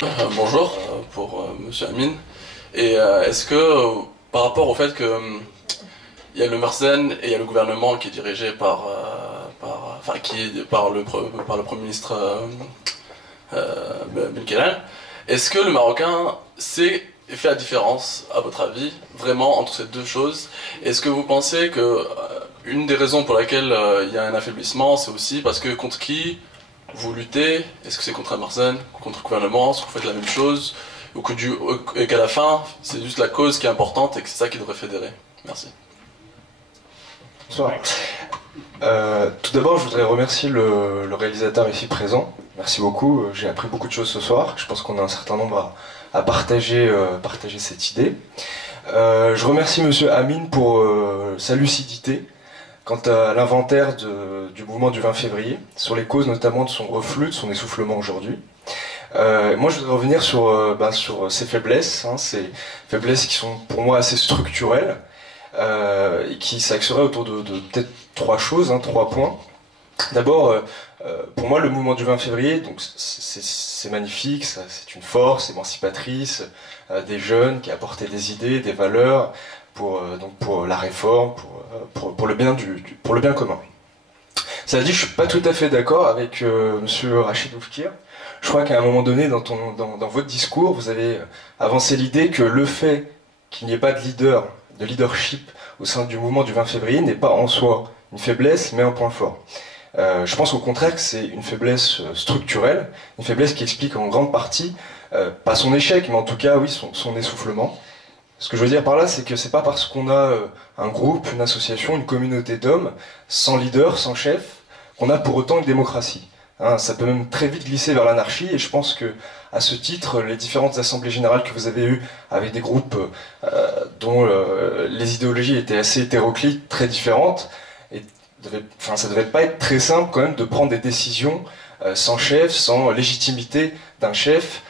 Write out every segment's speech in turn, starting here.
Bonjour pour Monsieur Amine. Et est-ce que par rapport au fait que il y a le Mersenne et il y a le gouvernement qui est dirigé enfin qui est par le Premier ministre Ben Kelal, est-ce que le Marocain sait et fait la différence, à votre avis, vraiment entre ces deux choses? Est-ce que vous pensez que une des raisons pour laquelle il y a un affaiblissement, c'est aussi parce que contre qui vous luttez? Est-ce que c'est contre Emerson, contre le gouvernement? Est-ce que vous faites la même chose? Et qu'à la fin, c'est juste la cause qui est importante et que c'est ça qui devrait fédérer? Merci. Bonsoir. Tout d'abord, je voudrais remercier le réalisateur ici présent. Merci beaucoup, j'ai appris beaucoup de choses ce soir. Je pense qu'on a un certain nombre à partager cette idée. Je remercie Monsieur Amine pour sa lucidité quant à l'inventaire du mouvement du 20 février, sur les causes notamment de son reflux, de son essoufflement aujourd'hui. Moi, je voudrais revenir sur ces faiblesses, ces faiblesses qui sont pour moi assez structurelles, et qui s'axeraient autour de peut-être trois choses, trois points. D'abord, pour moi, le mouvement du 20 février, donc c'est magnifique, c'est une force émancipatrice des jeunes qui apportaient des idées, des valeurs pour la réforme, pour le bien pour le bien commun. Ça veut dire que je suis pas tout à fait d'accord avec Monsieur Rachid Oufkir. Je crois qu'à un moment donné, dans votre discours, vous avez avancé l'idée que le fait qu'il n'y ait pas de leadership au sein du mouvement du 20 février n'est pas en soi une faiblesse, mais un point fort. Je pense au contraire que c'est une faiblesse structurelle, une faiblesse qui explique en grande partie, pas son échec, mais en tout cas, oui, son essoufflement. Ce que je veux dire par là, c'est que c'est pas parce qu'on a un groupe, une association, une communauté d'hommes, sans leader, sans chef, qu'on a pour autant une démocratie. Ça peut même très vite glisser vers l'anarchie, et je pense que, à ce titre, les différentes assemblées générales que vous avez eues avec des groupes dont les idéologies étaient assez hétéroclites, très différentes, ça devait pas être très simple quand même de prendre des décisions sans chef, sans légitimité d'un chef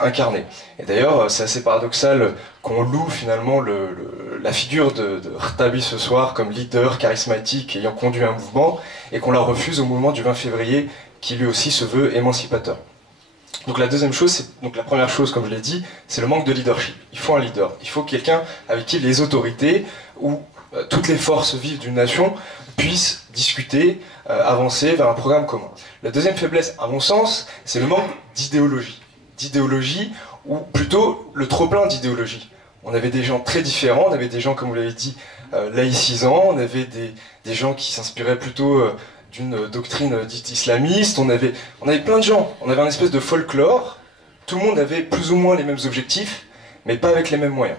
incarné. Et d'ailleurs, c'est assez paradoxal qu'on loue finalement la figure de Rtabi ce soir comme leader charismatique ayant conduit un mouvement, et qu'on la refuse au mouvement du 20 février qui lui aussi se veut émancipateur. Donc la première chose, comme je l'ai dit, c'est le manque de leadership. Il faut un leader, il faut quelqu'un avec qui les autorités ou toutes les forces vives d'une nation puissent discuter, avancer vers un programme commun. La deuxième faiblesse, à mon sens, c'est le manque d'idéologie. D'idéologie, ou plutôt le trop-plein d'idéologie. On avait des gens très différents, on avait des gens, comme vous l'avez dit, laïcisants, on avait des gens qui s'inspiraient plutôt d'une doctrine dite islamiste, on avait plein de gens, on avait un espèce de folklore, tout le monde avait plus ou moins les mêmes objectifs, mais pas avec les mêmes moyens.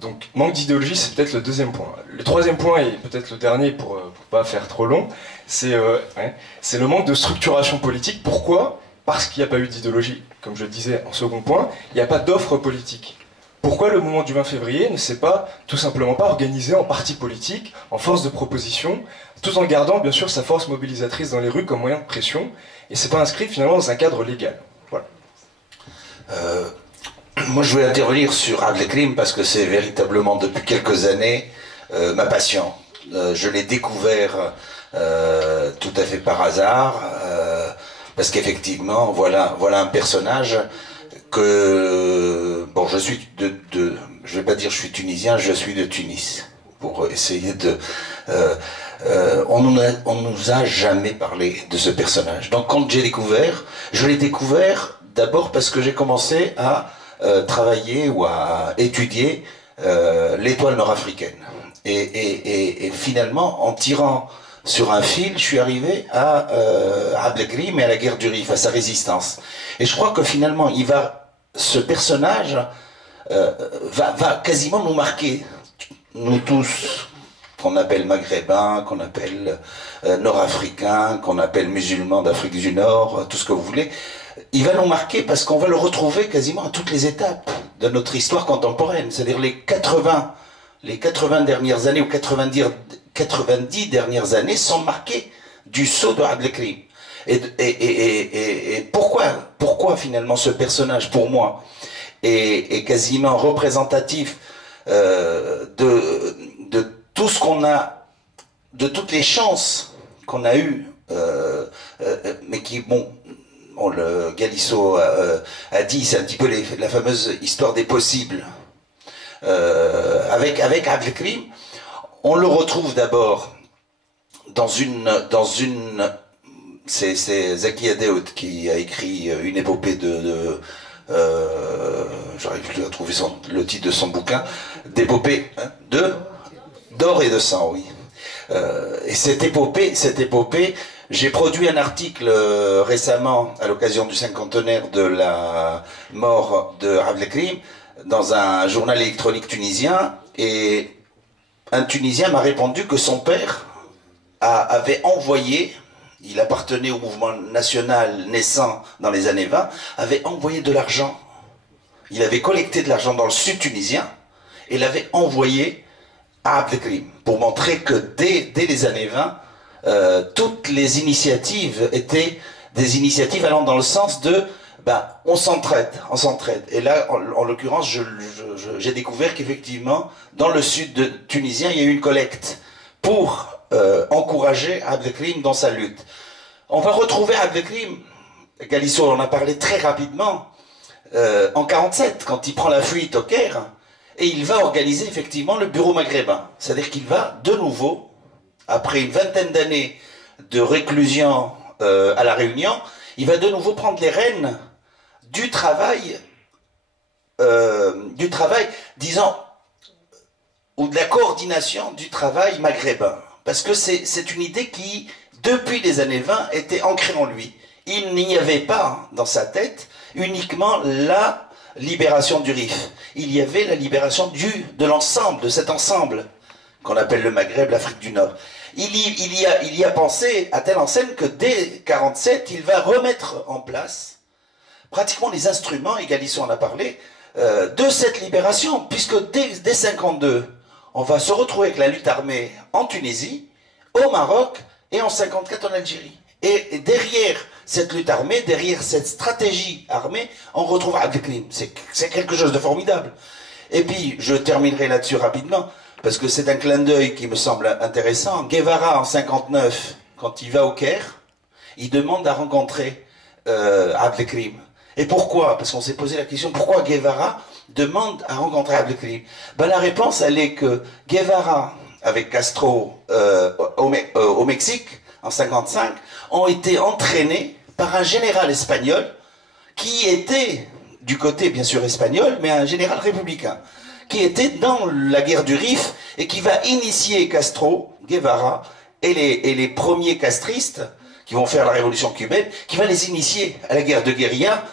Donc manque d'idéologie, c'est peut-être le deuxième point. Le troisième point, et peut-être le dernier pour pas faire trop long, c'est le manque de structuration politique. Pourquoi ? Parce qu'il n'y a pas eu d'idéologie, comme je le disais en second point, il n'y a pas d'offre politique. Pourquoi le mouvement du 20 février ne s'est pas tout simplement pas organisé en parti politique, en force de proposition, tout en gardant bien sûr sa force mobilisatrice dans les rues comme moyen de pression, et c'est pas inscrit finalement dans un cadre légal. Voilà. Moi je voulais intervenir sur Abdelkrim parce que c'est véritablement depuis quelques années ma passion. Je l'ai découvert tout à fait par hasard, parce qu'effectivement voilà un personnage que bon, je vais pas dire je suis tunisien, je suis de Tunis, pour essayer de on nous a jamais parlé de ce personnage. Donc quand je l'ai découvert d'abord parce que j'ai commencé à travailler ou à étudier l'étoile nord-africaine, et finalement en tirant sur un fil, je suis arrivé à Abdelkrim et à la guerre du Rif, à sa résistance. Et je crois que finalement, ce personnage va quasiment nous marquer, nous tous, qu'on appelle maghrébins, qu'on appelle nord-africains, qu'on appelle musulmans d'Afrique du Nord, tout ce que vous voulez. Il va nous marquer parce qu'on va le retrouver quasiment à toutes les étapes de notre histoire contemporaine. C'est-à-dire les 80 dernières années ou 90 dernières années sont marquées du sceau de Abdelkrim. Et pourquoi finalement ce personnage, pour moi, est quasiment représentatif de tout ce qu'on a, de toutes les chances qu'on a eues, mais qui, bon, Galisso a dit, c'est un petit peu la fameuse histoire des possibles. Avec Abdelkrim, on le retrouve d'abord dans une c'est Zaki Adeout qui a écrit une épopée j'arrive plus à trouver le titre de son bouquin, d'épopée d'or et de sang, oui. Et cette épopée, j'ai produit un article récemment à l'occasion du cinquantenaire de la mort de Abdelkrim dans un journal électronique tunisien, et un Tunisien m'a répondu que son père avait envoyé, il appartenait au mouvement national naissant dans les années 20, avait envoyé de l'argent. Il avait collecté de l'argent dans le sud tunisien et l'avait envoyé à Abdelkrim pour montrer que dès les années 20, toutes les initiatives étaient des initiatives allant dans le sens de on s'entraide. Et là, en l'occurrence, j'ai découvert qu'effectivement, dans le sud tunisien, il y a eu une collecte pour encourager Abdelkrim dans sa lutte. On va retrouver Abdelkrim, Galisso en a parlé très rapidement, en 47, quand il prend la fuite au Caire, et il va organiser effectivement le bureau maghrébin. C'est-à-dire qu'il va de nouveau, après une vingtaine d'années de réclusion à La Réunion, il va de nouveau prendre les rênes du travail, disons, ou de la coordination du travail maghrébin. Parce que c'est une idée qui, depuis les années 20, était ancrée en lui. Il n'y avait pas dans sa tête uniquement la libération du Rif. Il y avait la libération de l'ensemble, de cet ensemble qu'on appelle le Maghreb, l'Afrique du Nord. Il y a pensé à telle enseigne que dès 47, il va remettre en place pratiquement les instruments, et Galisso en a parlé, de cette libération, puisque dès 52, on va se retrouver avec la lutte armée en Tunisie, au Maroc et en 54 en Algérie. Et derrière cette lutte armée, derrière cette stratégie armée, on retrouve Abdelkrim. C'est quelque chose de formidable. Et puis, je terminerai là-dessus rapidement, parce que c'est un clin d'œil qui me semble intéressant. Guevara, en 59, quand il va au Caire, il demande à rencontrer Abdelkrim. Et pourquoi? Parce qu'on s'est posé la question, pourquoi Guevara demande à rencontrer Abdelkrim? La réponse, elle est que Guevara, avec Castro au Mexique, en 55, ont été entraînés par un général espagnol qui était, du côté bien sûr espagnol, mais un général républicain, qui était dans la guerre du Rif et qui va initier Castro, Guevara, et les premiers castristes qui vont faire la révolution cubaine, qui va les initier à la guerre de guérilla.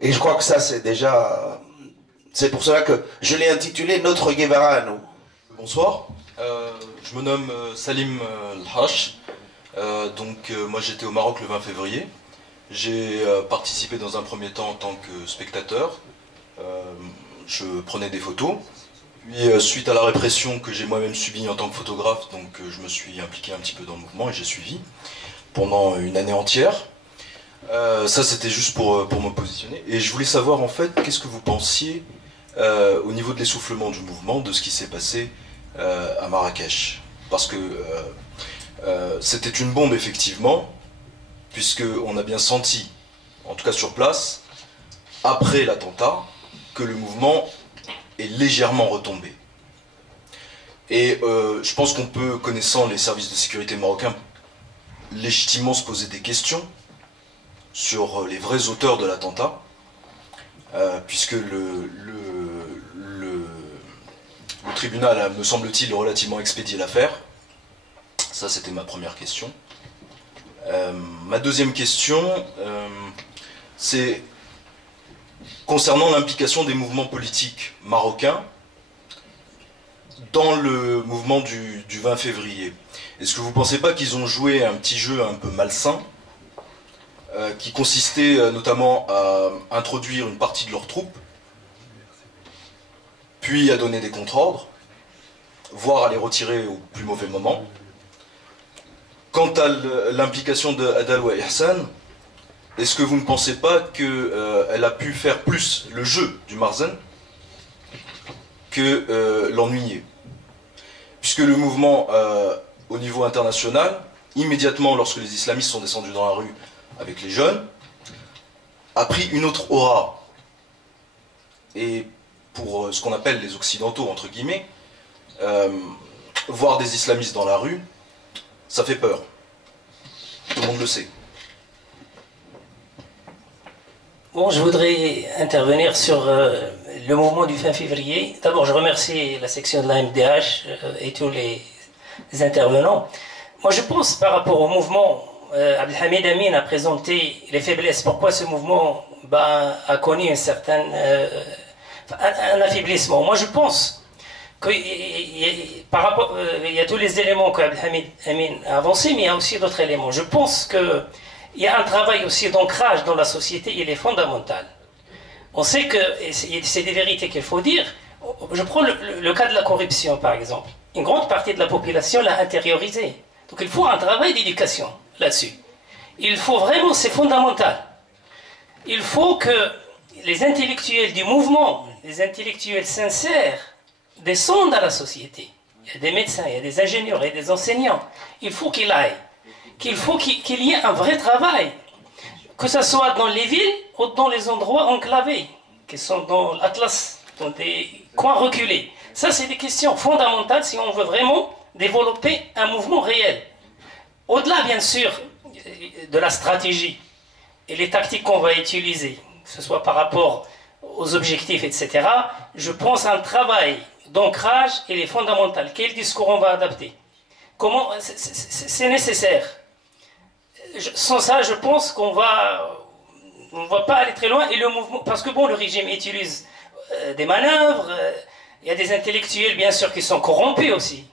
Et je crois que ça, c'est déjà... C'est pour cela que je l'ai intitulé « Notre Guevara à nous ». Bonsoir, je me nomme Salim Lhache. Moi j'étais au Maroc le 20 février. J'ai participé dans un premier temps en tant que spectateur. Je prenais des photos. Puis suite à la répression que j'ai moi-même subie en tant que photographe, je me suis impliqué un petit peu dans le mouvement et j'ai suivi pendant une année entière. Ça c'était juste pour me positionner. Et je voulais savoir en fait, qu'est-ce que vous pensiez au niveau de l'essoufflement du mouvement, de ce qui s'est passé à Marrakech. Parce que c'était une bombe effectivement, puisqu'on a bien senti, en tout cas sur place, après l'attentat, que le mouvement est légèrement retombé. Et je pense qu'on peut, connaissant les services de sécurité marocains, légitimement se poser des questions sur les vrais auteurs de l'attentat, puisque le tribunal a, me semble-t-il, relativement expédié l'affaire. Ça, c'était ma première question. Ma deuxième question, c'est concernant l'implication des mouvements politiques marocains dans le mouvement du 20 février. Est-ce que vous ne pensez pas qu'ils ont joué un petit jeu un peu malsain, qui consistait notamment à introduire une partie de leurs troupes, puis à donner des contre-ordres, voire à les retirer au plus mauvais moment? Quant à l'implication de Adalwa Ihsan, est-ce que vous ne pensez pas qu'elle a pu faire plus le jeu du Marzen que l'ennuyer? Puisque le mouvement, au niveau international, immédiatement lorsque les islamistes sont descendus dans la rue avec les jeunes, a pris une autre aura. Et pour ce qu'on appelle les occidentaux, entre guillemets, voir des islamistes dans la rue, ça fait peur. Tout le monde le sait. Bon, je voudrais intervenir sur le mouvement du fin février. D'abord, je remercie la section de la MDH et tous les intervenants. Moi, je pense par rapport au mouvement, Abdelhamid Amin a présenté les faiblesses. Pourquoi ce mouvement a connu une certaine, un affaiblissement. Moi, je pense qu'il y a tous les éléments que Abdelhamid Amin a avancés, mais il y a aussi d'autres éléments. Je pense que il y a un travail aussi d'ancrage dans la société, il est fondamental. On sait que, et c'est des vérités qu'il faut dire, je prends le cas de la corruption par exemple. Une grande partie de la population l'a intériorisé. Donc il faut un travail d'éducation là-dessus. Il faut vraiment, c'est fondamental. Il faut que les intellectuels du mouvement, les intellectuels sincères, descendent à la société. Il y a des médecins, il y a des ingénieurs, il y a des enseignants. Il faut qu'il aille. Qu'il y ait un vrai travail, que ce soit dans les villes ou dans les endroits enclavés, qui sont dans l'Atlas, dans des coins reculés. Ça, c'est des questions fondamentales si on veut vraiment développer un mouvement réel. Au-delà, bien sûr, de la stratégie et les tactiques qu'on va utiliser, que ce soit par rapport aux objectifs, etc., je pense à un travail d'ancrage, il est fondamental. Quel discours on va adapter? Comment c'est nécessaire. Sans ça, je pense qu'on va pas aller très loin. Et le mouvement, parce que bon, le régime utilise des manœuvres. Il y a des intellectuels, bien sûr, qui sont corrompus aussi,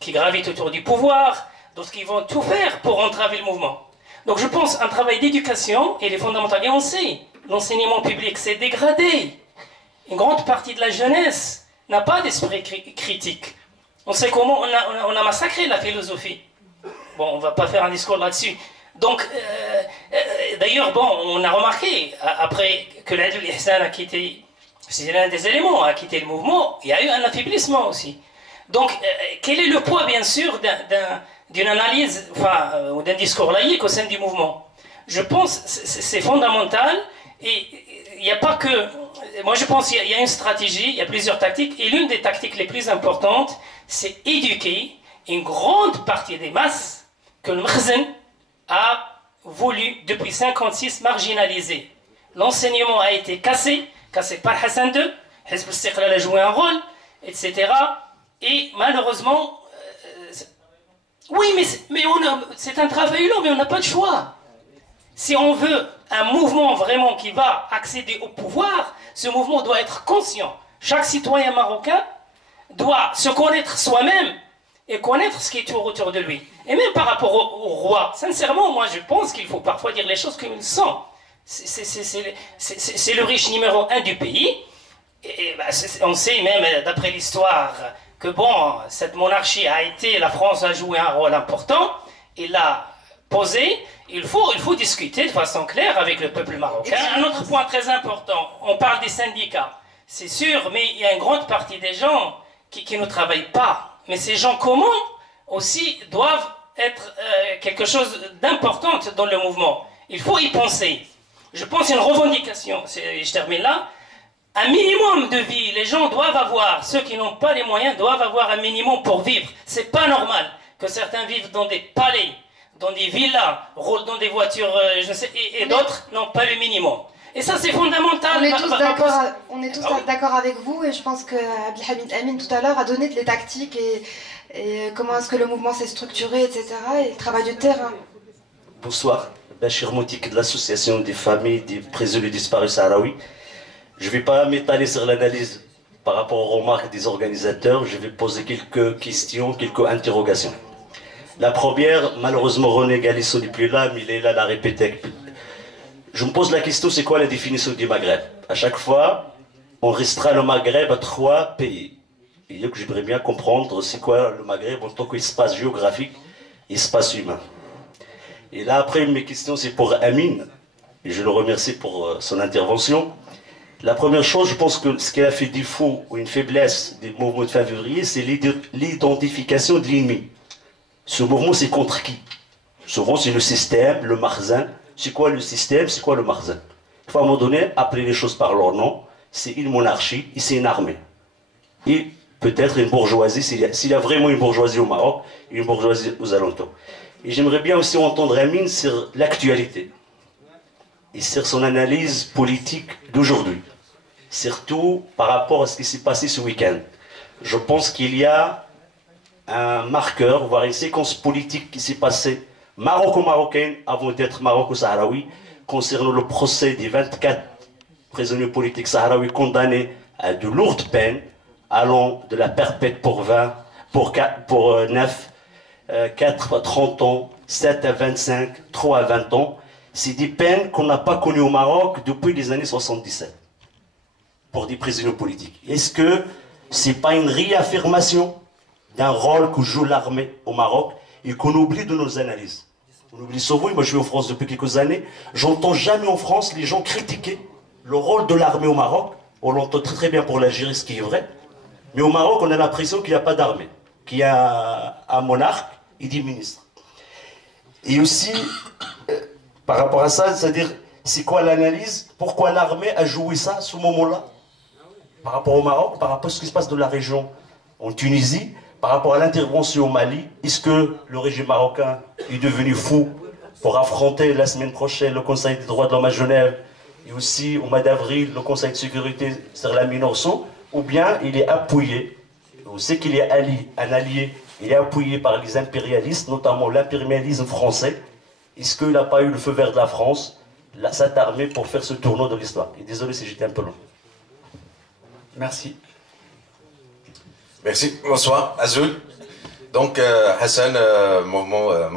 qui gravitent autour du pouvoir, d'autres qui vont tout faire pour entraver le mouvement. Donc je pense un travail d'éducation, il est fondamental. Et on sait, l'enseignement public s'est dégradé. Une grande partie de la jeunesse n'a pas d'esprit critique. On sait comment on a massacré la philosophie. Bon, on ne va pas faire un discours là-dessus. Donc, d'ailleurs, bon, on a remarqué, après que l'Aïd Ihsan a quitté, c'est l'un des éléments, a quitté le mouvement, il y a eu un affaiblissement aussi. Donc, quel est le poids, bien sûr, d'une analyse, enfin, ou d'un discours laïque au sein du mouvement? Je pense que c'est fondamental, et il n'y a pas que... Moi, je pense qu'il y a une stratégie, il y a plusieurs tactiques, et l'une des tactiques les plus importantes, c'est éduquer une grande partie des masses que le Makhzen a voulu, depuis 1956, marginaliser. L'enseignement a été cassé par Hassan II, Hizb al-Istiqlal a joué un rôle, etc. Et malheureusement, oui, mais c'est un travail long, mais on n'a pas de choix. Si on veut un mouvement vraiment qui va accéder au pouvoir, ce mouvement doit être conscient. Chaque citoyen marocain doit se connaître soi-même et connaître ce qui est autour de lui. Et même par rapport au roi, sincèrement, moi je pense qu'il faut parfois dire les choses comme elles sont. C'est le riche numéro 1 du pays. Et on sait même, d'après l'histoire, que bon, cette monarchie a été, la France a joué un rôle important, il l'a posé, il faut discuter de façon claire avec le peuple marocain. Un autre point très important, on parle des syndicats, c'est sûr, mais il y a une grande partie des gens qui ne travaillent pas. Mais ces gens communs aussi doivent être quelque chose d'important dans le mouvement. Il faut y penser. Je pense une revendication, je termine là, un minimum de vie, les gens doivent avoir, ceux qui n'ont pas les moyens doivent avoir un minimum pour vivre. C'est pas normal que certains vivent dans des palais, dans des villas, roulent dans des voitures, je ne sais, et d'autres n'ont pas le minimum. Et ça c'est fondamental. On est tous d'accord avec vous, et je pense que Abdelhamid Amin tout à l'heure a donné les tactiques et comment est-ce que le mouvement s'est structuré, etc. et le travail de terrain. Bonsoir, Bachir Moutik de l'association des familles des présumés disparus sahraouis. Je ne vais pas m'étaler sur l'analyse par rapport aux remarques des organisateurs, je vais poser quelques questions, quelques interrogations. La première, malheureusement René Galisso n'est plus là, mais il est là, l'a répété. Je me pose la question, c'est quoi la définition du Maghreb? À chaque fois, on restera le Maghreb à 3 pays. Et donc j'aimerais bien comprendre c'est quoi le Maghreb en tant qu'espace géographique, espace humain. Et là après, mes questions c'est pour Amin, et je le remercie pour son intervention. La première chose, je pense que ce qui a fait défaut ou une faiblesse des mouvements de fin février, c'est l'identification de l'ennemi. Ce mouvement, c'est contre qui? Souvent, c'est le système, le Makhzen. C'est quoi le système? C'est quoi le Makhzen? Il faut à un moment donné appeler les choses par leur nom. C'est une monarchie et c'est une armée. Et peut-être une bourgeoisie, s'il y a vraiment une bourgeoisie au Maroc, une bourgeoisie aux alentours. Et j'aimerais bien aussi entendre Amine sur l'actualité et sur son analyse politique d'aujourd'hui, surtout par rapport à ce qui s'est passé ce week-end. Je pense qu'il y a un marqueur, voire une séquence politique qui s'est passée maroco-marocaine avant d'être maroco-sahraoui, concernant le procès des 24 prisonniers politiques sahraouis condamnés à de lourdes peines, allant de la perpète pour 9, 4 à 30 ans, 7 à 25, 3 à 20 ans. C'est des peines qu'on n'a pas connues au Maroc depuis les années 77 pour des prisonniers politiques. Est-ce que ce n'est pas une réaffirmation d'un rôle que joue l'armée au Maroc et qu'on oublie de nos analyses? On oublie souvent, moi je vais en France depuis quelques années, j'entends jamais en France les gens critiquer le rôle de l'armée au Maroc. On l'entend très bien pour l'Algérie, ce qui est vrai. Mais au Maroc, on a l'impression qu'il n'y a pas d'armée, qu'il y a un monarque et des ministres. Et aussi, par rapport à ça, c'est-à-dire, c'est quoi l'analyse? Pourquoi l'armée a joué ça à ce moment-là? Par rapport au Maroc, par rapport à ce qui se passe dans la région en Tunisie, par rapport à l'intervention au Mali, est-ce que le régime marocain est devenu fou pour affronter la semaine prochaine le Conseil des droits de l'homme à Genève et aussi au mois d'avril le Conseil de sécurité sur la Minurso, ou bien il est appuyé, on sait qu'il est un allié, il est appuyé par les impérialistes, notamment l'impérialisme français. Est-ce qu'il n'a pas eu le feu vert de la France, cette armée, pour faire ce tournoi de l'histoire? Et désolé si j'étais un peu long. Merci. Merci. Bonsoir, Azul. Donc, Hassan, membre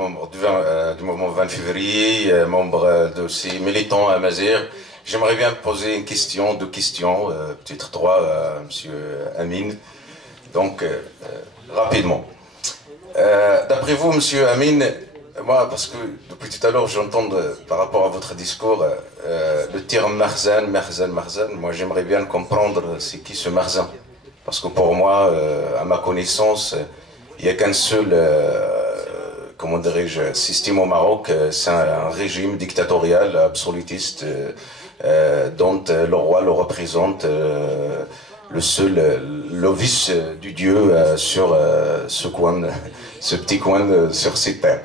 du mouvement 20 février, membre de ces militants à Mazir. J'aimerais bien poser une question, deux questions, peut-être trois, à M. Amine. Donc, rapidement. D'après vous, M. Amine, moi, parce que depuis tout à l'heure, j'entends par rapport à votre discours le terme Marzan. Moi, j'aimerais bien comprendre c'est qui ce Marzan. Parce que pour moi, à ma connaissance, il n'y a qu'un seul, comment dirais-je, système au Maroc. C'est un régime dictatorial, absolutiste, dont le roi le représente, le vice du dieu sur ce coin, ce petit coin sur ces terres.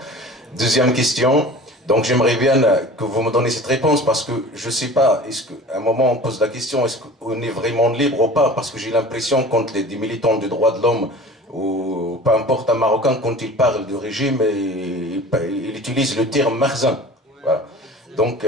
Deuxième question. Donc j'aimerais bien que vous me donniez cette réponse parce que je ne sais pas, est-ce qu'à un moment on pose la question, est-ce qu'on est vraiment libre ou pas? Parce que j'ai l'impression quand des militants des droits de l'homme ou peu importe un Marocain, quand il parle du régime, il utilise le terme Marzan. Voilà. Donc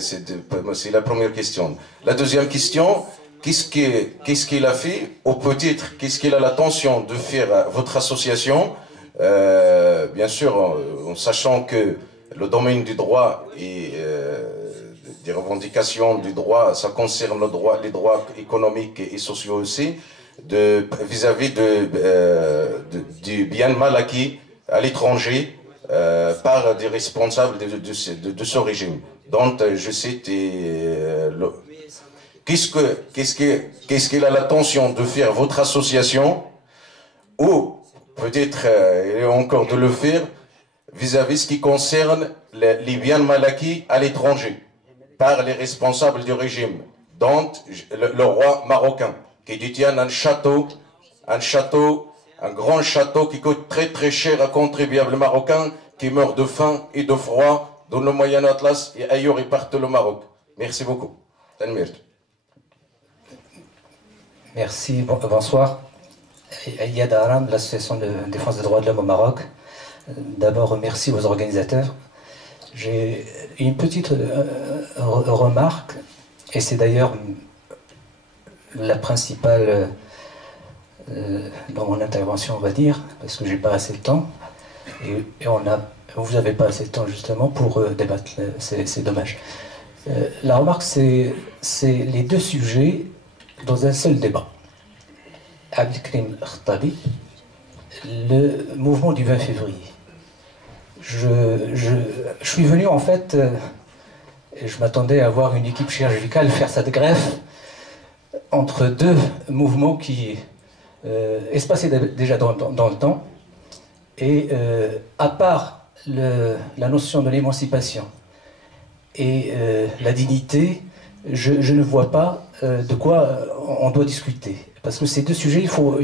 c'est la première question. La deuxième question, qu'est-ce qu'il a fait, ou peut-être qu'est-ce qu'il a l'intention de faire votre association, bien sûr en sachant que le domaine du droit et des revendications du droit, ça concerne les droits économiques et sociaux aussi, vis-à-vis du bien mal acquis à l'étranger par des responsables de ce régime. Donc, je sais, qu'est-ce qu'il a l'intention de faire votre association, ou peut-être encore de le faire vis-à-vis ce qui concerne les biens mal acquis à l'étranger par les responsables du régime, dont le roi marocain, qui détient un grand château qui coûte très très cher à contribuables marocains qui meurent de faim et de froid dans le Moyen Atlas et ailleurs et partout le Maroc. Merci beaucoup. Merci, bonsoir. Ayad Aram, l'association de défense des droits de l'homme au Maroc. D'abord, merci aux organisateurs. J'ai une petite remarque, et c'est d'ailleurs la principale dans mon intervention, on va dire, parce que j'ai pas assez de temps, et vous n'avez pas assez de temps justement pour débattre, c'est dommage. La remarque, c'est les deux sujets dans un seul débat. Abdelkrim Khattabi, le mouvement du 20 février. Je suis venu en fait, je m'attendais à voir une équipe chirurgicale faire cette greffe entre deux mouvements qui espacés déjà dans le temps, et à part la notion de l'émancipation et la dignité, je ne vois pas de quoi on doit discuter. Parce que ces deux sujets, il faut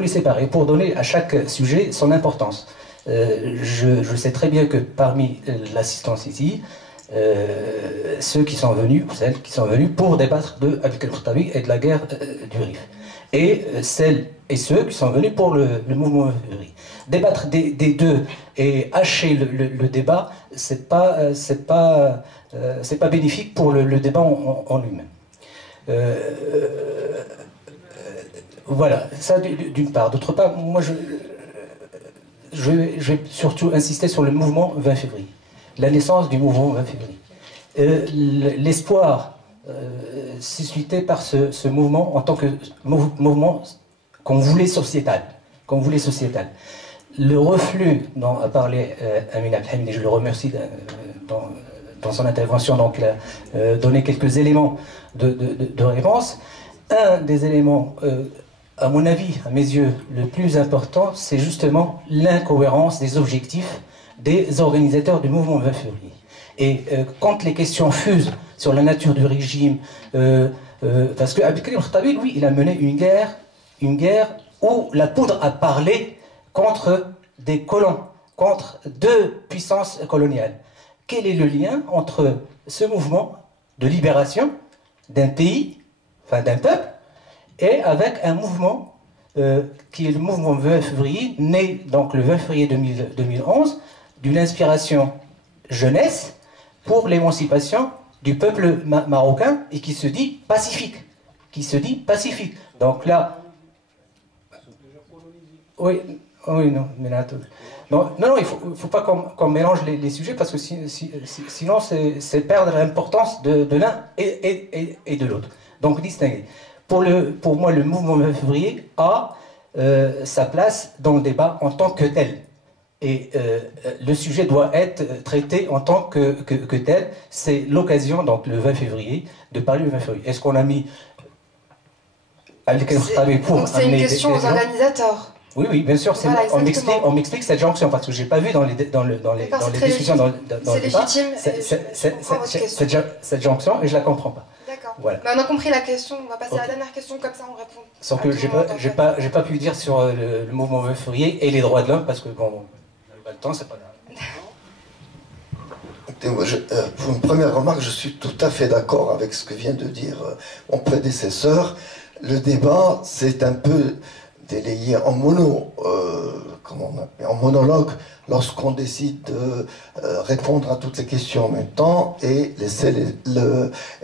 les séparer pour donner à chaque sujet son importance. Je sais très bien que parmi l'assistance ici, ceux qui sont venus, celles qui sont venues pour débattre de Abdelkrim El-Khattabi et de la guerre du Rif. Et celles et ceux qui sont venus pour le mouvement février. Débattre des deux et hacher le débat, c'est pas bénéfique pour le débat en lui-même. Voilà, ça d'une part. D'autre part, moi je vais surtout insister sur le mouvement 20 février. La naissance du mouvement 20 février. L'espoir suscité par ce mouvement en tant que mouvement qu'on voulait sociétal. Le reflux dont a parlé Amin Abdelhamid, et je le remercie dans son intervention, donc il a donné quelques éléments de réponse. Un des éléments, à mon avis, à mes yeux, le plus important, c'est justement l'incohérence des objectifs des organisateurs du mouvement 20 février. Et quand les questions fusent sur la nature du régime, parce que Abdelkrim El-Khattabi, lui, il a mené une guerre où la poudre a parlé contre des colons, contre deux puissances coloniales. Quel est le lien entre ce mouvement de libération d'un pays, enfin d'un peuple, et avec un mouvement qui est le mouvement 20 février, né donc le 20 février 2011, d'une inspiration jeunesse pour l'émancipation du peuple marocain et qui se dit pacifique. Donc là... Oui, non, mais là... Non, il ne faut pas qu'on mélange les sujets parce que sinon c'est perdre l'importance de l'un et de l'autre. Donc distinguer. Pour moi, le mouvement 20 février a sa place dans le débat en tant que tel. Et le sujet doit être traité en tant que tel. C'est l'occasion, donc le 20 février, de parler du 20 février. Est-ce qu'on a mis... Donc c'est une question aux organisateurs. Oui, bien sûr. Voilà, on m'explique cette jonction parce que je n'ai pas vu dans les discussions dans le débat cette jonction et je ne la comprends pas. D'accord. Voilà. On a compris la question. On va passer à la dernière question, comme ça on répond. Sauf que j'ai pas pu dire sur le mouvement 20 février et les droits de l'homme parce que bon, on n'a pas le temps, c'est pas grave. Pour une première remarque, je suis tout à fait d'accord avec ce que vient de dire mon prédécesseur. Le débat, c'est un peu délayé en monologue lorsqu'on décide de répondre à toutes les questions en même temps et laisser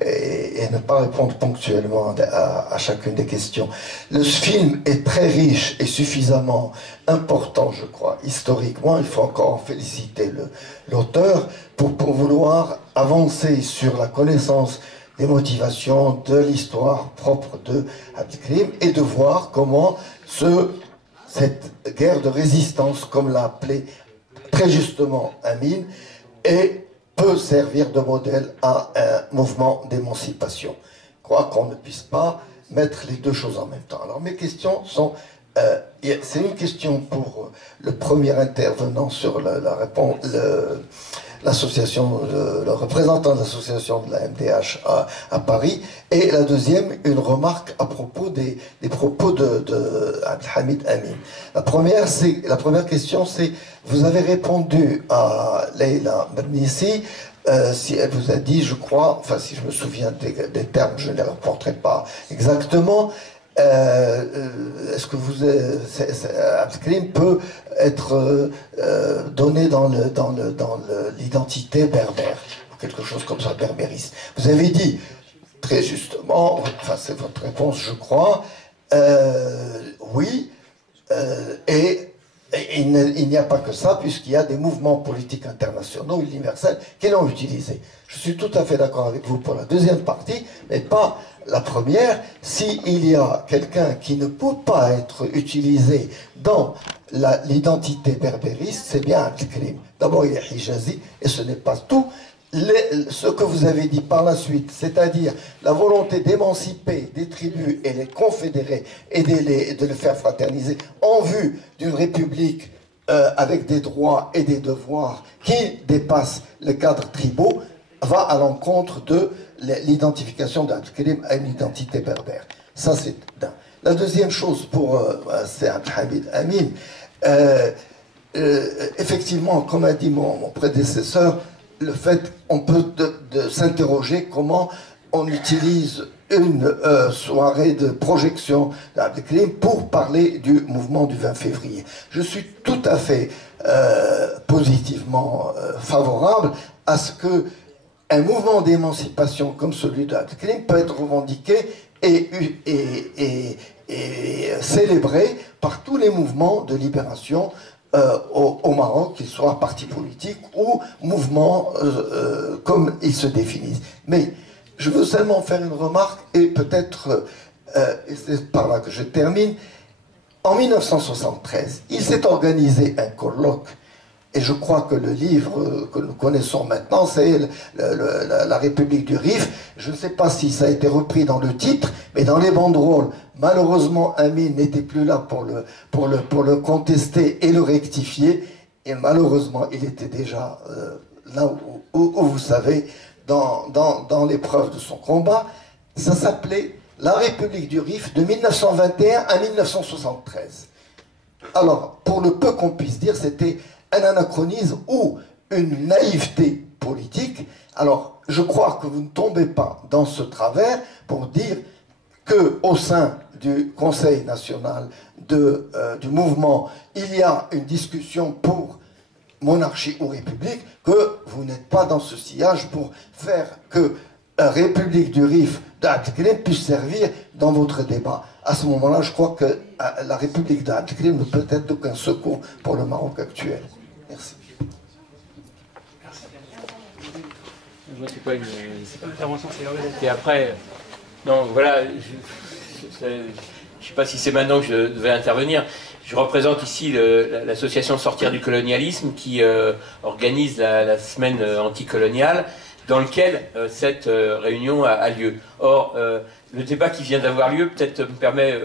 et ne pas répondre ponctuellement à chacune des questions. Le film est très riche et suffisamment important, je crois, historiquement. Il faut encore en féliciter l'auteur pour vouloir avancer sur la connaissance des motivations, de l'histoire propre de Abdelkrim et de voir comment cette guerre de résistance, comme l'a appelé très justement Amin, peut servir de modèle à un mouvement d'émancipation. Je crois qu'on ne puisse pas mettre les deux choses en même temps. Alors mes questions sont... c'est une question pour le premier intervenant sur la réponse... l'association, le représentant de l'association de la MDH à Paris, et la deuxième, une remarque à propos des propos de Abdelhamid Amin. La première question, c'est, vous avez répondu à Leïla Mernissi, si elle vous a dit, je crois, enfin si je me souviens des termes, je ne les reporterai pas exactement, est-ce que Abdelkrim peut être donné dans l'identité berbère, ou quelque chose comme ça, berbériste? Vous avez dit, très justement, enfin c'est votre réponse je crois, oui, et il n'y a pas que ça, puisqu'il y a des mouvements politiques internationaux, universels, qui l'ont utilisé. Je suis tout à fait d'accord avec vous pour la deuxième partie, mais pas la première. S'il y a quelqu'un qui ne peut pas être utilisé dans l'identité berbériste, c'est bien Abdelkrim. D'abord, il est hijazi, et ce n'est pas tout. Ce que vous avez dit par la suite, c'est-à-dire la volonté d'émanciper des tribus et les confédérer et de les faire fraterniser en vue d'une république avec des droits et des devoirs qui dépassent le cadre tribaux, va à l'encontre de l'identification d'Abdelkrim à une identité berbère. Ça, c'est d'un. La deuxième chose pour c'est Abdelhamid Amin, effectivement, comme a dit mon prédécesseur, le fait on peut s'interroger comment on utilise une soirée de projection d'Abdelkrim pour parler du mouvement du 20 février. Je suis tout à fait positivement favorable à ce que un mouvement d'émancipation comme celui d'Abdelkrim peut être revendiqué et célébré par tous les mouvements de libération au Maroc, qu'ils soient partis politiques ou mouvements comme ils se définissent. Mais je veux seulement faire une remarque et peut-être, et c'est par là que je termine, en 1973, il s'est organisé un colloque, et je crois que le livre que nous connaissons maintenant, c'est la République du Rif. Je ne sais pas si ça a été repris dans le titre, mais dans les banderoles, malheureusement, Amin n'était plus là pour le contester et le rectifier, et malheureusement, il était déjà là où vous savez, dans l'épreuve de son combat. Ça s'appelait la République du Rif de 1921 à 1973. Alors, pour le peu qu'on puisse dire, c'était un anachronisme ou une naïveté politique. Alors, je crois que vous ne tombez pas dans ce travers pour dire qu'au sein du Conseil national du mouvement, il y a une discussion pour monarchie ou république, que vous n'êtes pas dans ce sillage pour faire que la République du Rif d'Abdelkrim puisse servir dans votre débat. À ce moment-là, je crois que la République d'Abdelkrim ne peut être aucun secours pour le Maroc actuel. Merci. Moi, c'est pas une intervention, c'est après. Non, voilà, je ne sais pas si c'est maintenant que je devais intervenir. Je représente ici l'association Sortir du colonialisme qui organise la semaine anticoloniale dans laquelle cette réunion a lieu. Or, le débat qui vient d'avoir lieu peut-être me permet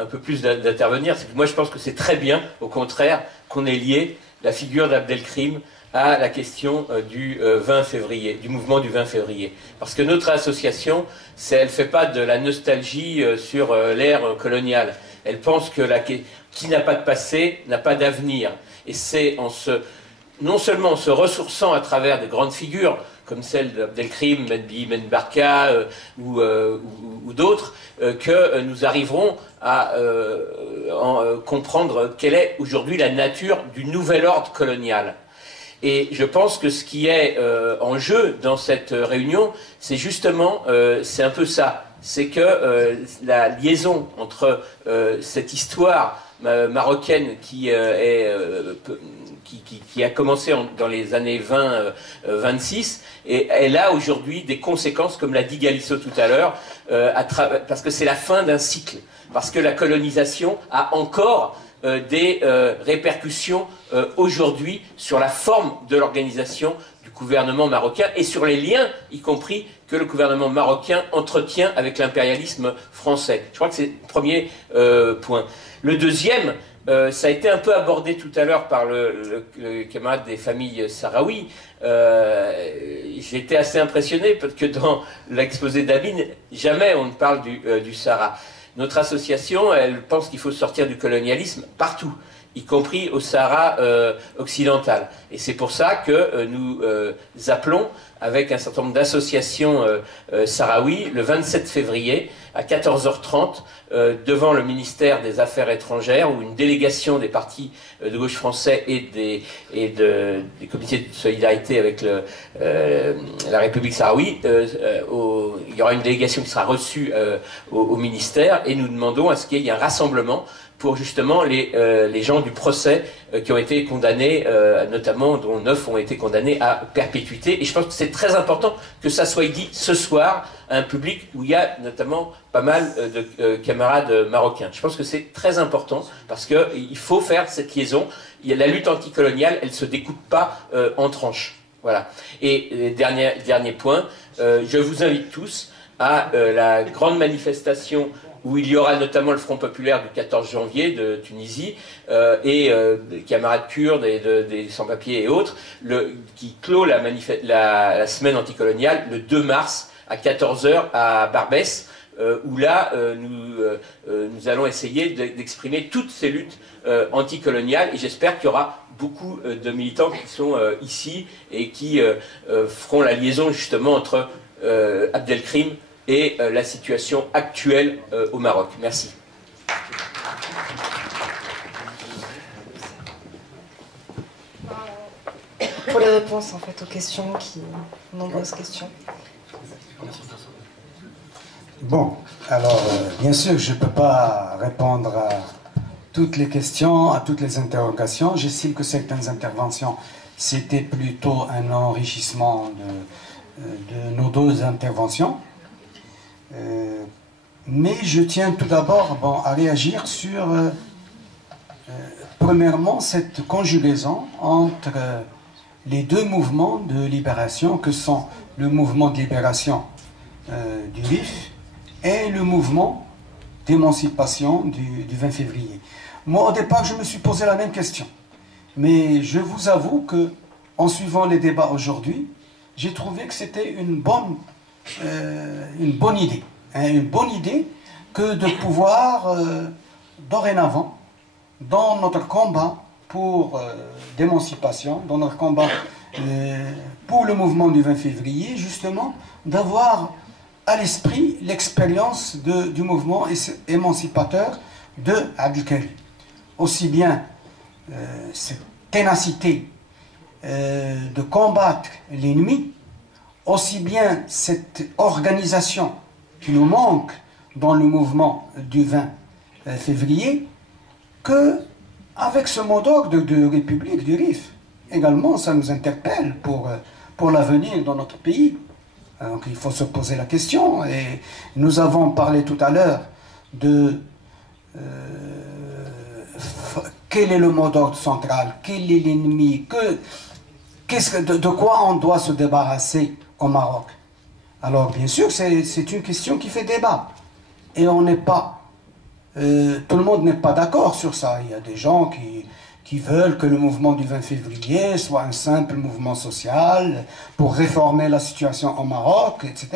un peu plus d'intervenir. Moi, je pense que c'est très bien, au contraire, qu'on ait lié la figure d'Abdelkrim à la question du 20 février, du mouvement du 20 février. Parce que notre association, elle ne fait pas de la nostalgie sur l'ère coloniale. Elle pense que qui n'a pas de passé n'a pas d'avenir. Et c'est non seulement en se ressourçant à travers de grandes figures, comme celle d'Abdelkrim, Ben Barka ou d'autres, que nous arriverons à comprendre quelle est aujourd'hui la nature du nouvel ordre colonial. Et je pense que ce qui est en jeu dans cette réunion, c'est justement, c'est un peu ça. C'est que la liaison entre cette histoire marocaine qui a commencé dans les années 20-26, et elle a aujourd'hui des conséquences, comme l'a dit Galisso tout à l'heure, parce que c'est la fin d'un cycle, parce que la colonisation a encore des répercussions aujourd'hui sur la forme de l'organisation du gouvernement marocain et sur les liens, y compris, que le gouvernement marocain entretient avec l'impérialisme français. Je crois que c'est le premier point. Le deuxième, ça a été un peu abordé tout à l'heure par le camarade des familles sahraouis. J'ai été assez impressionné parce que dans l'exposé d'Amin, jamais on ne parle du Sahara. Notre association, elle pense qu'il faut sortir du colonialisme partout, y compris au Sahara occidental. Et c'est pour ça que nous appelons, avec un certain nombre d'associations sahraouis, le 27 février, à 14h30, devant le ministère des Affaires étrangères, où une délégation des partis de gauche français et des comités de solidarité avec la République sahraoui, il y aura une délégation qui sera reçue au ministère, et nous demandons à ce qu'il y ait un rassemblement pour justement les gens du procès qui ont été condamnés, notamment dont 9 ont été condamnés à perpétuité. Et je pense que c'est très important que ça soit dit ce soir à un public où il y a notamment pas mal de camarades marocains. Je pense que c'est très important parce qu'il faut faire cette liaison. La lutte anticoloniale, elle ne se découpe pas en tranches. Voilà. Et dernier point, je vous invite tous à la grande manifestation où il y aura notamment le Front populaire du 14 janvier de Tunisie et des camarades kurdes et des sans-papiers et autres, qui clôt la semaine anticoloniale le 2 mars à 14 h à Barbès, où là, nous allons essayer d'exprimer toutes ces luttes anticoloniales, et j'espère qu'il y aura beaucoup de militants qui sont ici et qui feront la liaison justement entre Abdelkrim et la situation actuelle au Maroc. Merci. Pour les réponses en fait aux questions, nombreuses questions. Bon, alors bien sûr je ne peux pas répondre à toutes les questions, à toutes les interrogations. J'estime que certaines interventions c'était plutôt un enrichissement de nos deux interventions. Mais je tiens tout d'abord à réagir sur, premièrement, cette conjugaison entre les deux mouvements de libération que sont le mouvement de libération du RIF et le mouvement d'émancipation du 20 février. Moi, au départ, je me suis posé la même question. Mais je vous avoue que, en suivant les débats aujourd'hui, j'ai trouvé que c'était une bonne idée. Une bonne idée que de pouvoir, dorénavant, dans notre combat pour d'émancipation, dans notre combat pour le mouvement du 20 février, justement, d'avoir à l'esprit l'expérience du mouvement émancipateur de Abdelkrim. Aussi bien cette ténacité de combattre l'ennemi, aussi bien cette organisation qui nous manque dans le mouvement du 20 février, que avec ce mot d'ordre de République du RIF. Également, ça nous interpelle pour l'avenir dans notre pays. Donc il faut se poser la question. Et nous avons parlé tout à l'heure de quel est le mot d'ordre central, quel est l'ennemi, de quoi on doit se débarrasser au Maroc. Alors bien sûr, c'est une question qui fait débat. Et on n'est pas... tout le monde n'est pas d'accord sur ça. Il y a des gens qui veulent que le mouvement du 20 février soit un simple mouvement social pour réformer la situation au Maroc, etc.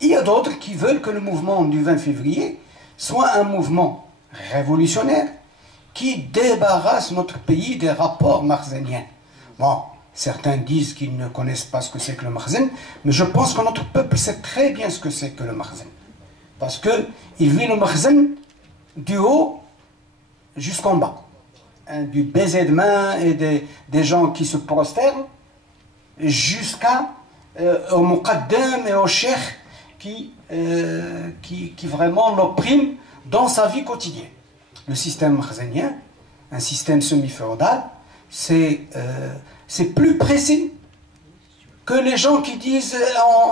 Il y a d'autres qui veulent que le mouvement du 20 février soit un mouvement révolutionnaire qui débarrasse notre pays des rapports marzéniens. Bon, certains disent qu'ils ne connaissent pas ce que c'est que le marzen, mais je pense que notre peuple sait très bien ce que c'est que le marzen. Parce qu'il vit le marzen du haut jusqu'en bas. Du baiser de main et des gens qui se prosternent jusqu'à au muqaddam et au cheikh qui vraiment l'opprime dans sa vie quotidienne. Le système marzénien, un système semi-féodal, c'est plus précis que les gens qui disent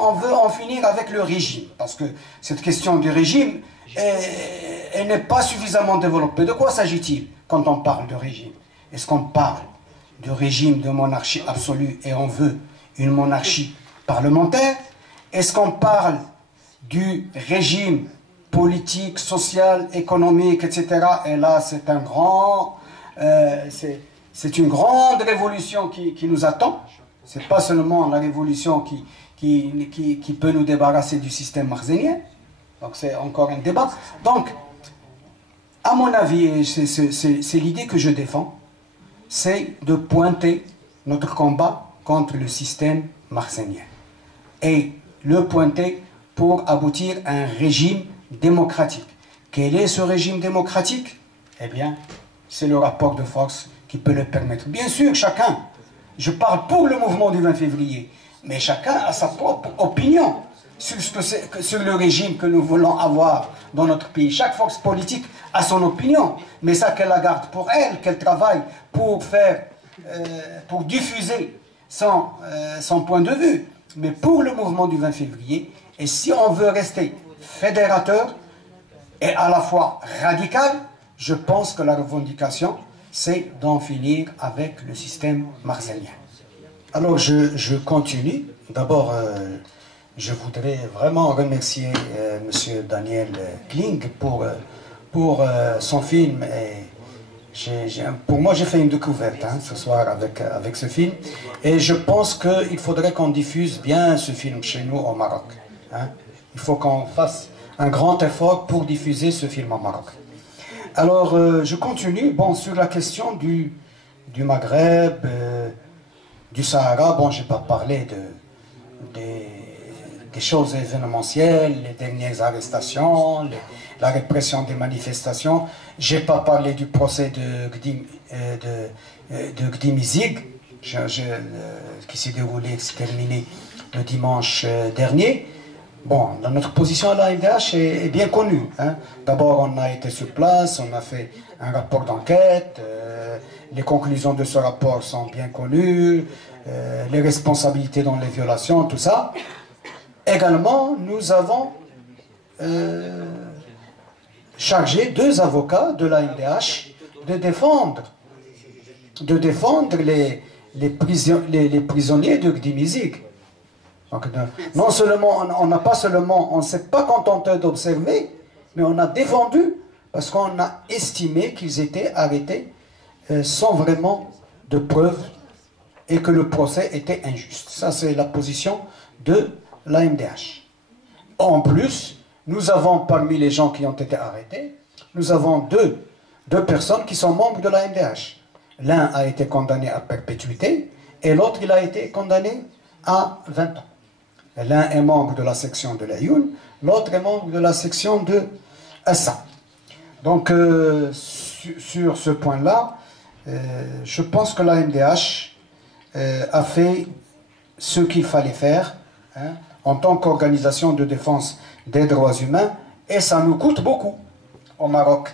on veut en finir avec le régime. Parce que cette question du régime, elle n'est pas suffisamment développée. De quoi s'agit-il quand on parle de régime? Est-ce qu'on parle de régime de monarchie absolue et on veut une monarchie parlementaire? Est-ce qu'on parle du régime politique, social, économique, etc. Et là, c'est une grande révolution qui nous attend. C'est pas seulement la révolution qui peut nous débarrasser du système marzénien. Donc c'est encore un débat. Donc, à mon avis, c'est l'idée que je défends, c'est de pointer notre combat contre le système marzénien. Et le pointer pour aboutir à un régime démocratique. Quel est ce régime démocratique? Eh bien, c'est le rapport de force qui peut le permettre. Bien sûr, chacun, je parle pour le mouvement du 20 février, mais chacun a sa propre opinion sur le régime que nous voulons avoir dans notre pays. Chaque force politique a son opinion, mais ça qu'elle la garde pour elle, qu'elle travaille pour diffuser son point de vue. Mais pour le mouvement du 20 février, et si on veut rester fédérateur et à la fois radical, je pense que la revendication, c'est d'en finir avec le système marzélien. Alors je continue. D'abord, je voudrais vraiment remercier Monsieur Daniel Kling pour son film. Pour moi, j'ai fait une découverte ce soir avec ce film. Et je pense qu'il faudrait qu'on diffuse bien ce film chez nous au Maroc. Il faut qu'on fasse un grand effort pour diffuser ce film au Maroc. Alors, je continue. Bon, sur la question du Maghreb, du Sahara, bon, je n'ai pas parlé des choses événementielles, les dernières arrestations, la répression des manifestations. Je n'ai pas parlé du procès de Gdim Izig, qui s'est déroulé, qui s'est terminé le dimanche dernier. Bon, notre position à la MDH est bien connue. D'abord, on a été sur place, on a fait un rapport d'enquête, les conclusions de ce rapport sont bien connues, les responsabilités dans les violations, tout ça. Également, nous avons chargé 2 avocats de la MDH de défendre les prisonniers de Gdim Izig. Donc, non seulement, on ne s'est pas contenté d'observer, mais on a défendu parce qu'on a estimé qu'ils étaient arrêtés sans vraiment de preuves et que le procès était injuste. Ça, c'est la position de la MDH. En plus, nous avons parmi les gens qui ont été arrêtés, nous avons deux personnes qui sont membres de la MDH. L'un a été condamné à perpétuité et l'autre, il a été condamné à 20 ans. L'un est membre de la section de l'Ayoun, l'autre est membre de la section de Assa. Donc, sur ce point-là, je pense que la MDH a fait ce qu'il fallait faire en tant qu'organisation de défense des droits humains, et ça nous coûte beaucoup au Maroc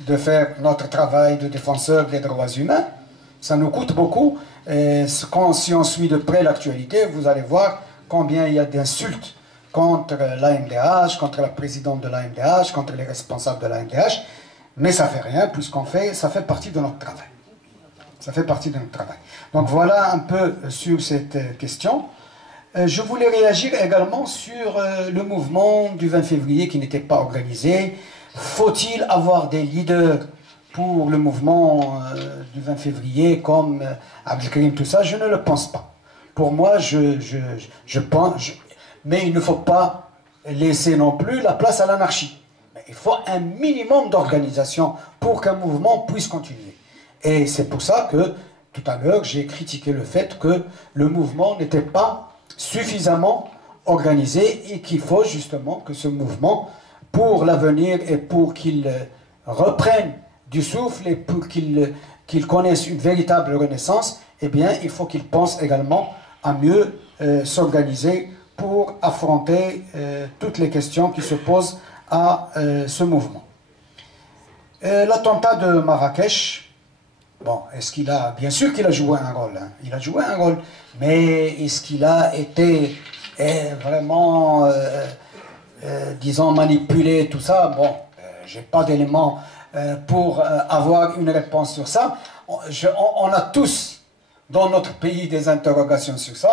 de faire notre travail de défenseur des droits humains. Ça nous coûte beaucoup. Et si on suit de près l'actualité, vous allez voir combien il y a d'insultes contre l'AMDH, contre la présidente de l'AMDH, contre les responsables de l'AMDH, mais ça ne fait rien, puisqu'on fait, ça fait partie de notre travail. Ça fait partie de notre travail. Donc voilà un peu sur cette question. Je voulais réagir également sur le mouvement du 20 février qui n'était pas organisé. Faut-il avoir des leaders pour le mouvement du 20 février comme Abdelkrim, tout ça? Je ne le pense pas. Pour moi, je pense... mais il ne faut pas laisser non plus la place à l'anarchie. Il faut un minimum d'organisation pour qu'un mouvement puisse continuer. Et c'est pour ça que, tout à l'heure, j'ai critiqué le fait que le mouvement n'était pas suffisamment organisé et qu'il faut justement que ce mouvement, pour l'avenir et pour qu'il reprenne du souffle et pour qu'il connaisse une véritable renaissance, eh bien, il faut qu'il pense également à mieux s'organiser pour affronter toutes les questions qui se posent à ce mouvement. L'attentat de Marrakech, bon, est-ce qu'il a... Bien sûr qu'il a joué un rôle, il a joué un rôle, mais est-ce qu'il a été vraiment, disons, manipulé, tout ça? Bon, j'ai pas d'éléments pour avoir une réponse sur ça. On a tous, dans notre pays, des interrogations sur ça.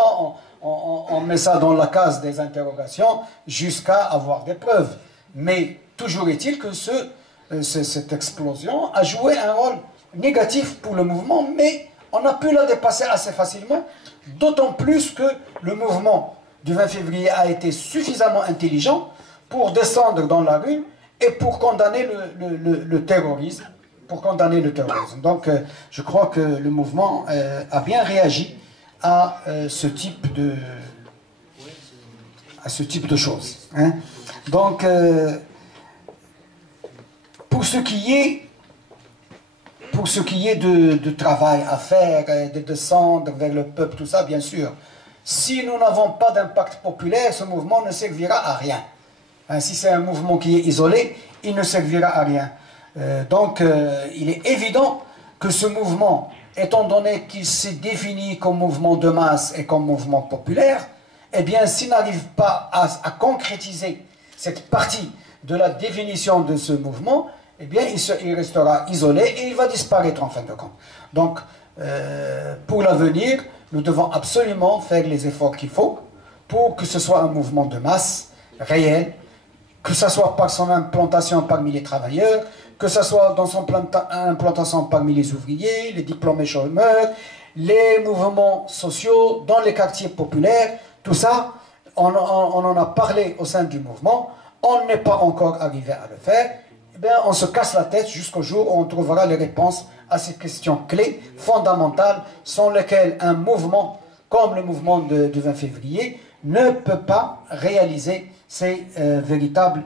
On met ça dans la case des interrogations jusqu'à avoir des preuves. Mais toujours est-il que cette explosion a joué un rôle négatif pour le mouvement, mais on a pu la dépasser assez facilement, d'autant plus que le mouvement du 20 février a été suffisamment intelligent pour descendre dans la rue et pour condamner le terrorisme. Donc je crois que le mouvement a bien réagi à ce type de choses. Donc pour ce qui est de travail à faire, de descendre vers le peuple, tout ça, bien sûr, si nous n'avons pas d'impact populaire, ce mouvement ne servira à rien. Si c'est un mouvement qui est isolé, il ne servira à rien. Donc, il est évident que ce mouvement, étant donné qu'il s'est défini comme mouvement de masse et comme mouvement populaire, eh bien, s'il n'arrive pas à concrétiser cette partie de la définition de ce mouvement, eh bien, il restera isolé et il va disparaître en fin de compte. Donc, pour l'avenir, nous devons absolument faire les efforts qu'il faut pour que ce soit un mouvement de masse réel, que ce soit par son implantation parmi les travailleurs, que ce soit dans son implantation parmi les ouvriers, les diplômés chômeurs, les mouvements sociaux dans les quartiers populaires, tout ça, on en a parlé au sein du mouvement, on n'est pas encore arrivé à le faire, eh bien, on se casse la tête jusqu'au jour où on trouvera les réponses à ces questions clés, fondamentales, sans lesquelles un mouvement, comme le mouvement du 20 février, ne peut pas réaliser ses véritables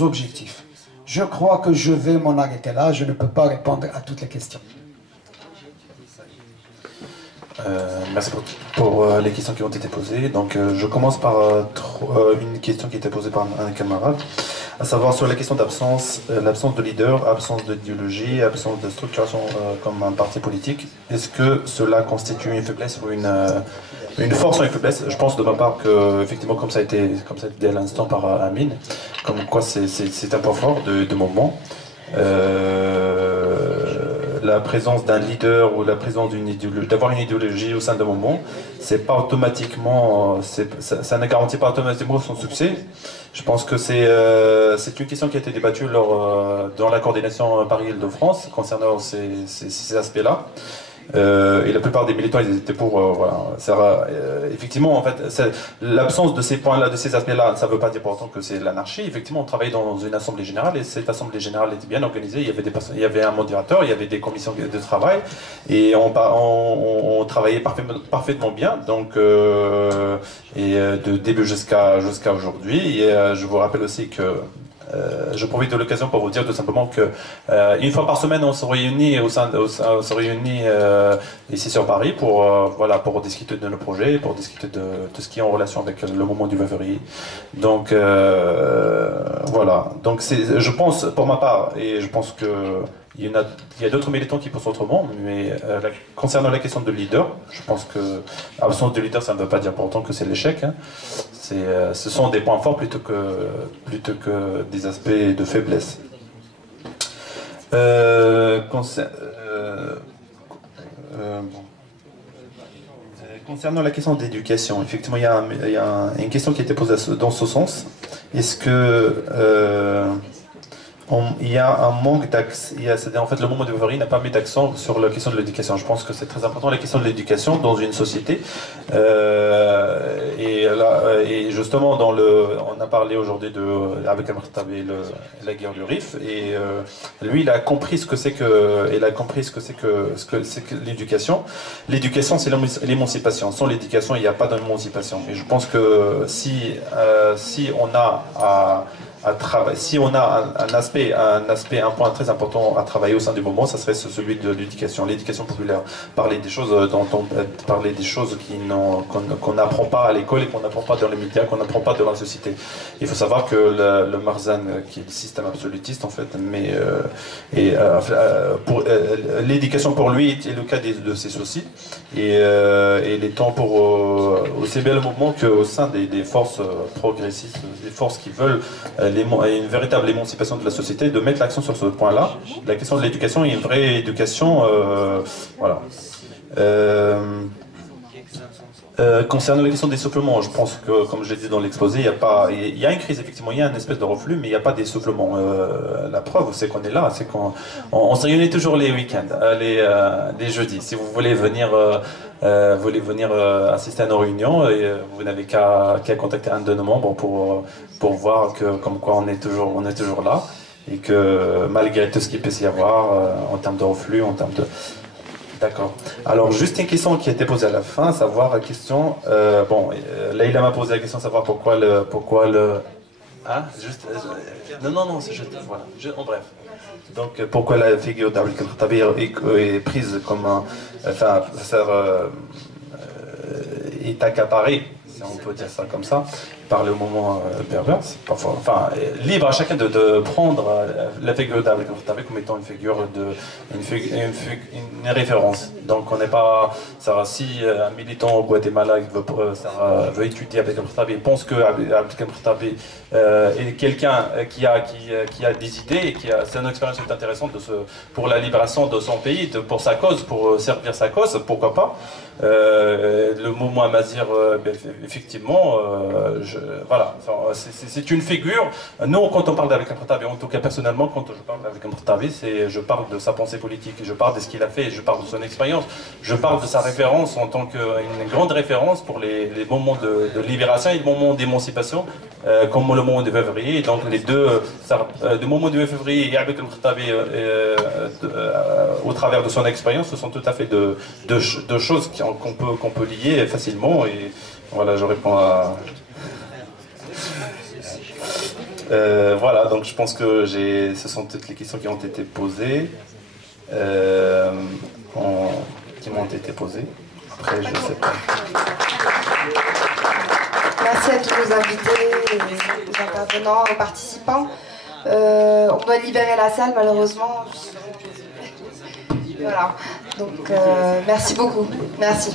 objectifs. Je crois que je vais m'en arrêter là, je ne peux pas répondre à toutes les questions. Merci pour les questions qui ont été posées. Donc, je commence par une question qui a été posée par un camarade, à savoir sur la question d'absence, l'absence de leader, absence d'idéologie, absence de structuration comme un parti politique. Est-ce que cela constitue une faiblesse ou une force ou une faiblesse? Je pense de ma part que, effectivement, comme ça a été dit à l'instant par Amine, comme quoi c'est un point fort de mouvement. La présence d'un leader ou la présence d'avoir une idéologie au sein d'un mouvement, c'est pas automatiquement, ça ne garantit pas automatiquement son succès. Je pense que c'est une question qui a été débattue dans la coordination Paris-Île-de-France concernant ces aspects-là. Et la plupart des militants, ils étaient pour. Voilà. Effectivement, en fait, l'absence de ces points-là, de ces aspects-là, ça ne veut pas dire pour autant que c'est l'anarchie. Effectivement, on travaillait dans une assemblée générale et cette assemblée générale était bien organisée. Il y avait un modérateur, il y avait des commissions de travail et on travaillait parfaitement bien. Donc, de début jusqu'à aujourd'hui. Et je vous rappelle aussi que. Je profite de l'occasion pour vous dire tout simplement que une fois par semaine on se réunit ici sur Paris pour discuter de nos projets, pour discuter de tout ce qui est en relation avec le mouvement du 20 février. Donc voilà. Donc je pense pour ma part, et je pense que il y a d'autres militants qui pensent autrement, mais concernant la question de leader, je pense que l'absence de leader, ça ne veut pas dire pour autant que c'est l'échec. Hein. Ce sont des points forts plutôt que des aspects de faiblesse. Concernant la question d'éducation, effectivement, il y a une question qui a été posée dans ce sens. Est-ce que il y a un manque d'accent, en fait le mouvement de février n'a pas mis d'accent sur la question de l'éducation. Je pense que c'est très important la question de l'éducation dans une société. Et justement, on a parlé aujourd'hui avec Amrtab et la guerre du Rif, et lui il a compris ce que c'est que l'éducation. L'éducation, c'est l'émancipation. Sans l'éducation, il n'y a pas d'émancipation. Et je pense que si on a un point très important à travailler au sein du mouvement, ça serait celui de l'éducation populaire. Parler des choses qu'on n'apprend pas à l'école et qu'on n'apprend pas dans les médias, qu'on n'apprend pas dans la société. Il faut savoir que le Marzan, qui est le système absolutiste en fait, l'éducation pour lui est le cas de ses soucis. Et il est temps pour aussi bien le mouvement qu'au sein des forces progressistes, des forces qui veulent une véritable émancipation de la société, de mettre l'accent sur ce point-là. La question de l'éducation est une vraie éducation. Voilà. Concernant la question d'essoufflement, je pense que, comme je l'ai dit dans l'exposé, il y a une crise, effectivement, il y a une espèce de reflux, mais il n'y a pas d'essoufflement. La preuve, c'est qu'on est là, c'est qu'on se réunit toujours les week-ends, les jeudis. Si vous voulez venir assister à nos réunions, vous n'avez qu'à contacter un de nos membres pour voir que, comme quoi on est toujours là, et que malgré tout ce qu'il peut y avoir en termes de reflux, en termes de... D'accord. Alors, juste une question qui a été posée à la fin, savoir la question... Leïla m'a posé la question de savoir pourquoi le... Ah, juste... Non, c'est juste... Voilà. En bref. Donc, pourquoi la figure d'Abdel Khattabi est prise comme un... est accaparée, si on peut dire ça comme ça. parler au moment berbère, c'est parfois, enfin, libre à chacun de prendre la figure d'Abdel Khattabi comme étant une figure une référence. Donc on n'est pas, ça, si un militant au Guatemala veut étudier Abdel Khattabi, pense que Abdel Khattabi est quelqu'un qui a des idées et c'est une expérience intéressante pour la libération de son pays, pour sa cause, pour servir sa cause, pourquoi pas. Le mouvement Amazigh, effectivement, voilà, c'est une figure. Nous, quand on parle d'Abdel Khattabi, en tout cas personnellement, quand je parle d'Abdel Khattabi, je parle de sa pensée politique, je parle de ce qu'il a fait, je parle de son expérience, je parle de sa référence en tant qu'une grande référence pour les moments de libération et les moments d'émancipation, comme le moment du 20 février. Donc les deux, le moment du 20 février et Abdel Khattabi, au travers de son expérience, ce sont tout à fait deux choses qu'on peut lier facilement. Et voilà, je réponds à... voilà, donc je pense que ce sont toutes les questions qui ont été posées. Qui m'ont été posées. Après, je ne sais pas. Merci à tous nos invités, les intervenants, aux participants. On doit libérer la salle, malheureusement. Voilà. Donc, merci beaucoup. Merci.